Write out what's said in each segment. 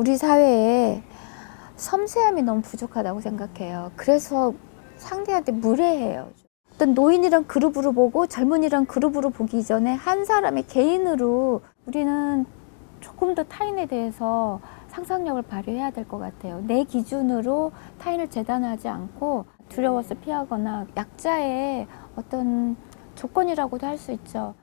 우리 사회에 섬세함이 너무 부족하다고 생각해요. 그래서 상대한테 무례해요. 어떤 노인이란 그룹으로 보고 젊은이란 그룹으로 보기 전에 한 사람의 개인으로 우리는 조금 더 타인에 대해서 상상력을 발휘해야 될 것 같아요. 내 기준으로 타인을 재단하지 않고 두려워서 피하거나 약자의 어떤 조건이라고도 할 수 있죠.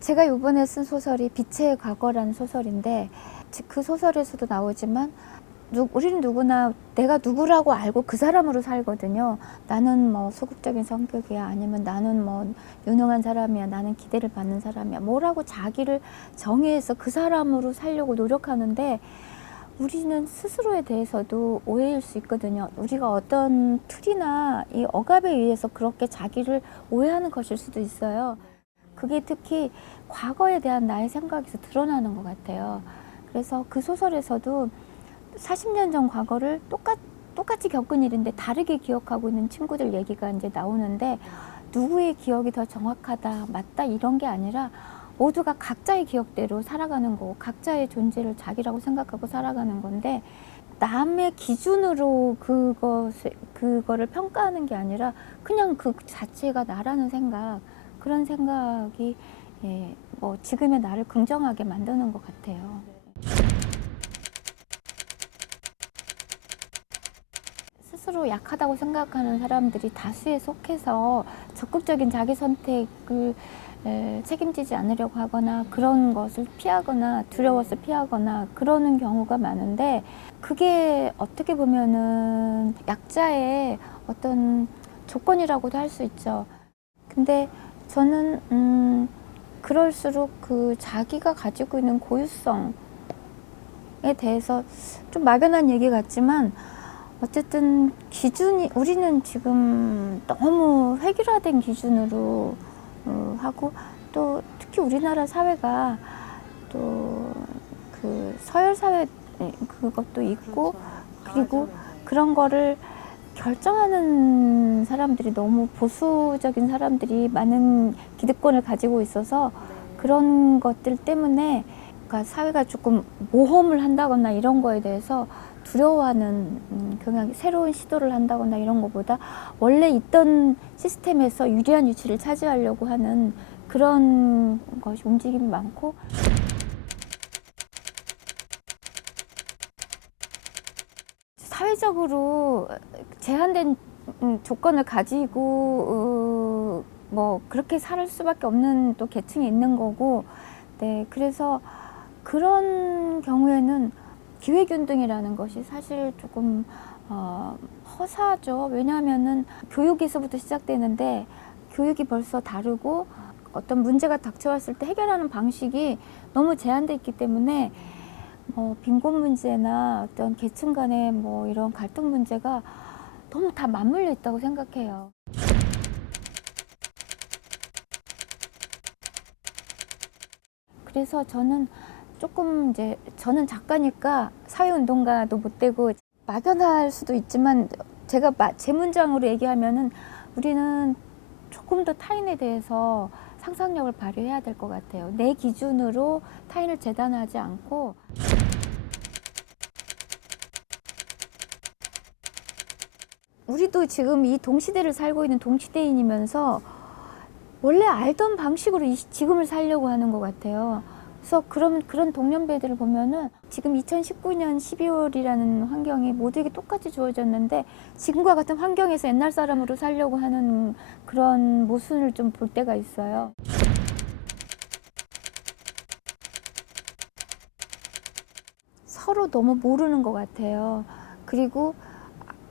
제가 이번에 쓴 소설이 빛의 과거라는 소설인데 그 소설에서도 나오지만 우리는 누구나 내가 누구라고 알고 그 사람으로 살거든요. 나는 뭐 소극적인 성격이야, 아니면 나는 뭐 유능한 사람이야, 나는 기대를 받는 사람이야, 뭐라고 자기를 정의해서 그 사람으로 살려고 노력하는데 우리는 스스로에 대해서도 오해일 수 있거든요. 우리가 어떤 틀이나 이 억압에 의해서 그렇게 자기를 오해하는 것일 수도 있어요. 그게 특히 과거에 대한 나의 생각에서 드러나는 것 같아요. 그래서 그 소설에서도 40년 전 과거를 똑같이 겪은 일인데 다르게 기억하고 있는 친구들 얘기가 이제 나오는데 누구의 기억이 더 정확하다, 맞다 이런 게 아니라 모두가 각자의 기억대로 살아가는 거고 각자의 존재를 자기라고 생각하고 살아가는 건데 남의 기준으로 그거를 평가하는 게 아니라 그냥 그 자체가 나라는 생각, 그런 생각이 뭐 지금의 나를 긍정하게 만드는 것 같아요. 스스로 약하다고 생각하는 사람들이 다수에 속해서 적극적인 자기 선택을 책임지지 않으려고 하거나 그런 것을 피하거나 두려워서 피하거나 그러는 경우가 많은데 그게 어떻게 보면은 약자의 어떤 조건이라고도 할 수 있죠. 근데 저는 그럴수록 그 자기가 가지고 있는 고유성에 대해서 좀 막연한 얘기 같지만 어쨌든 우리는 지금 너무 획일화된 기준으로 하고 또 특히 우리나라 사회가 또 그 서열 사회 그것도 있고 그리고 그런 거를 결정하는 사람들이 너무 보수적인 사람들이 많은 기득권을 가지고 있어서 그런 것들 때문에 그러니까 사회가 조금 모험을 한다거나 이런 거에 대해서 두려워하는 경향이 새로운 시도를 한다거나 이런 것보다 원래 있던 시스템에서 유리한 위치를 차지하려고 하는 그런 것이 움직임이 많고 사회적으로 제한된 조건을 가지고 뭐 그렇게 살 수밖에 없는 또 계층이 있는 거고 네 그래서 그런 경우에는 기회균등이라는 것이 사실 조금 허사죠. 왜냐하면은 교육에서부터 시작되는데 교육이 벌써 다르고 어떤 문제가 닥쳐왔을 때 해결하는 방식이 너무 제한돼 있기 때문에 빈곤 문제나 어떤 계층 간의 뭐 이런 갈등 문제가 너무 다 맞물려 있다고 생각해요. 그래서 저는 조금 이제 저는 작가니까 사회운동가도 못 되고 막연할 수도 있지만 제가 제 문장으로 얘기하면은 우리는 조금 더 타인에 대해서 상상력을 발휘해야 될 것 같아요. 내 기준으로 타인을 재단하지 않고 우리도 지금 이 동시대를 살고 있는 동시대인이면서 원래 알던 방식으로 지금을 살려고 하는 것 같아요. 그래서 그런 동년배들을 보면은 지금 2019년 12월이라는 환경이 모두에게 똑같이 주어졌는데 지금과 같은 환경에서 옛날 사람으로 살려고 하는 그런 모순을 좀 볼 때가 있어요. 서로 너무 모르는 것 같아요. 그리고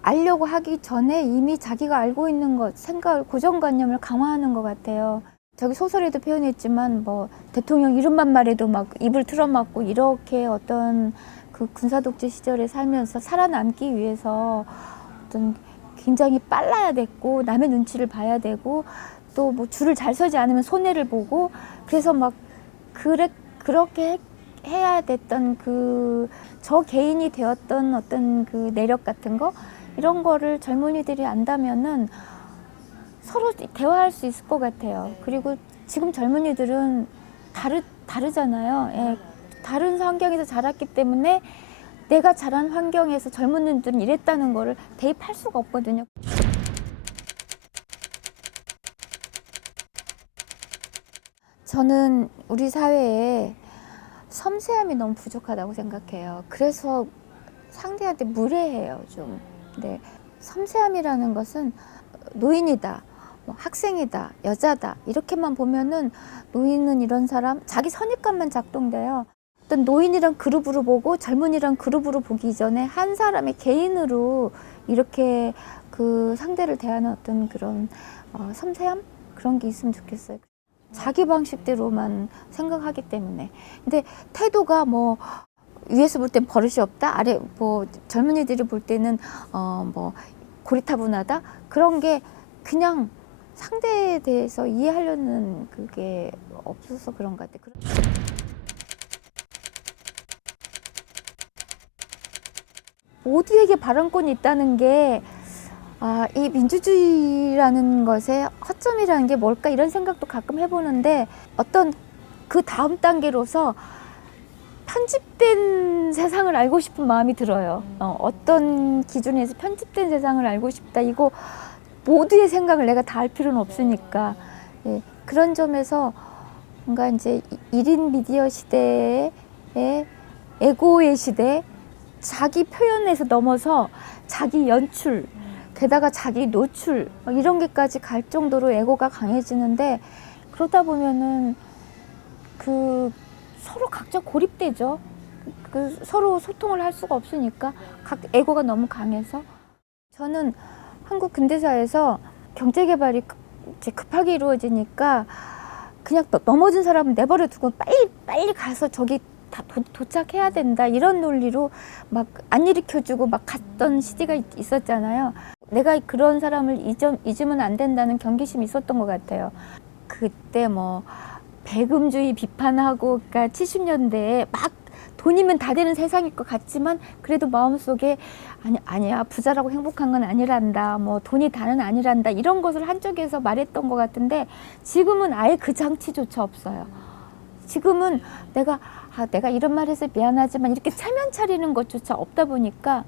알려고 하기 전에 이미 자기가 알고 있는 것, 생각을, 고정관념을 강화하는 것 같아요. 저기 소설에도 표현했지만 뭐 대통령 이름만 말해도 막 입을 틀어막고 이렇게 어떤 그 군사독재 시절에 살면서 살아남기 위해서 어떤 굉장히 빨라야 됐고 남의 눈치를 봐야 되고 또 뭐 줄을 잘 서지 않으면 손해를 보고 그래서 막 그렇게 해야 됐던 저 개인이 되었던 어떤 그 내력 같은 거 이런 거를 젊은이들이 안다면은 서로 대화할 수 있을 것 같아요. 그리고 지금 젊은이들은 다르잖아요. 예, 다른 환경에서 자랐기 때문에 내가 자란 환경에서 젊은이들은 이랬다는 거를 대입할 수가 없거든요. 저는 우리 사회에 섬세함이 너무 부족하다고 생각해요. 그래서 상대한테 무례해요, 좀. 네. 섬세함이라는 것은 노인이다, 뭐 학생이다, 여자다 이렇게만 보면은 노인은 이런 사람, 자기 선입관만 작동돼요. 어떤 노인이란 그룹으로 보고 젊은이란 그룹으로 보기 이전에 한 사람의 개인으로 이렇게 그 상대를 대하는 어떤 그런 섬세함 그런 게 있으면 좋겠어요. 자기 방식대로만 생각하기 때문에. 근데 태도가 뭐 위에서 볼 땐 버릇이 없다, 아래 뭐 젊은이들이 볼 때는 뭐 고리타분하다 그런 게 그냥 상대에 대해서 이해하려는 그게 없어서 그런 것 같아요. 모두에게 발언권이 있다는 게 이 민주주의라는 것의 허점이라는 게 뭘까 이런 생각도 가끔 해보는데 어떤 그 다음 단계로서 편집된 세상을 알고 싶은 마음이 들어요. 어떤 기준에서 편집된 세상을 알고 싶다. 이거 모두의 생각을 내가 다 할 필요는 없으니까. 예, 그런 점에서 뭔가 이제 1인 미디어 시대의 에고의 시대, 자기 표현에서 넘어서 자기 연출, 게다가 자기 노출 이런 게까지 갈 정도로 에고가 강해지는데 그러다 보면은 서로 각자 고립되죠. 서로 소통을 할 수가 없으니까 각 에고가 너무 강해서 저는 한국 근대사에서 경제 개발이 급하게 이루어지니까 그냥 넘어진 사람은 내버려 두고 빨리 가서 저기 다 도착해야 된다 이런 논리로 막 안 일으켜주고 막 갔던 시대가 있었잖아요. 내가 그런 사람을 잊으면 안 된다는 경계심이 있었던 것 같아요. 그때 뭐 배금주의 비판하고 그러니까 70년대에 막 돈이면 다 되는 세상일 것 같지만 그래도 마음속에 아니야 부자라고 행복한 건 아니란다, 뭐 돈이 다는 아니란다 이런 것을 한쪽에서 말했던 것 같은데 지금은 아예 그 장치조차 없어요. 지금은 내가 이런 말 해서 미안하지만 이렇게 체면 차리는 것조차 없다 보니까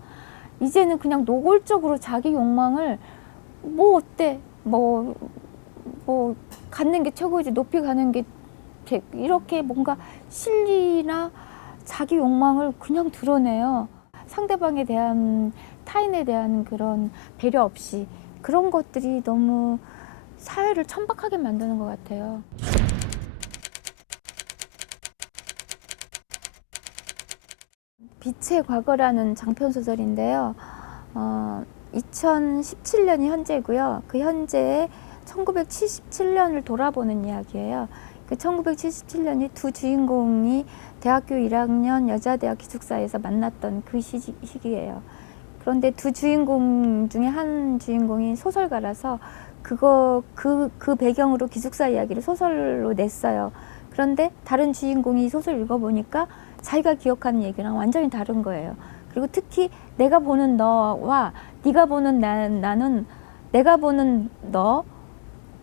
이제는 그냥 노골적으로 자기 욕망을 뭐 어때 뭐 갖는 게 최고이지 높이 가는 게 이렇게 뭔가 실리나 자기 욕망을 그냥 드러내요. 상대방에 대한 타인에 대한 그런 배려 없이 그런 것들이 너무 사회를 천박하게 만드는 것 같아요. 빛의 과거라는 장편 소설인데요. 2017년이 현재고요. 그 현재에 1977년을 돌아보는 이야기예요. 그 1977년이 두 주인공이 대학교 1학년 여자대학 기숙사에서 만났던 그 시기예요. 그런데 두 주인공 중에 한 주인공이 소설가라서 그 배경으로 기숙사 이야기를 소설로 냈어요. 그런데 다른 주인공이 소설 읽어보니까 자기가 기억하는 얘기랑 완전히 다른 거예요. 그리고 특히 내가 보는 너와 네가 보는 나는 내가 보는 너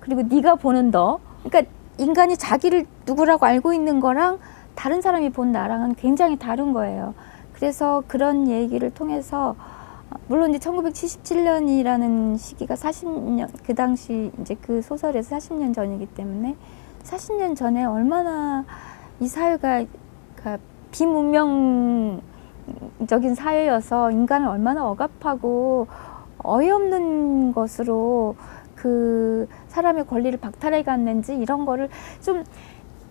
그리고 네가 보는 너 그러니까 인간이 자기를 누구라고 알고 있는 거랑 다른 사람이 본 나랑은 굉장히 다른 거예요. 그래서 그런 얘기를 통해서 물론 이제 1977년이라는 시기가 40년 그 당시 이제 그 소설에서 40년 전이기 때문에 40년 전에 얼마나 이 사회가 비문명적인 사회여서 인간을 얼마나 억압하고 어이없는 것으로 그 사람의 권리를 박탈해 갔는지 이런 거를 좀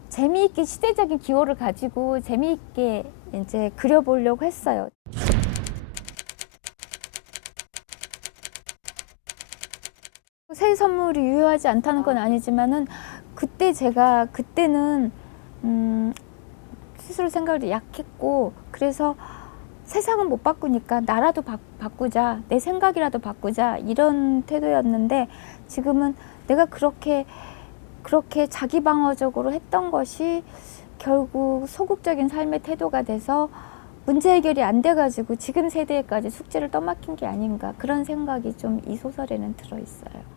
재미있게 시대적인 기호를 가지고 재미있게 이제 그려보려고 했어요. 새 선물이 유효하지 않다는 건 아니지만은 그때는 스스로 생각이 약했고 그래서 세상은 못 바꾸니까 나라도 바꾸자, 내 생각이라도 바꾸자, 이런 태도였는데 지금은 내가 그렇게 자기 방어적으로 했던 것이 결국 소극적인 삶의 태도가 돼서 문제 해결이 안 돼가지고 지금 세대에까지 숙제를 떠맡긴 게 아닌가, 그런 생각이 좀 이 소설에는 들어있어요.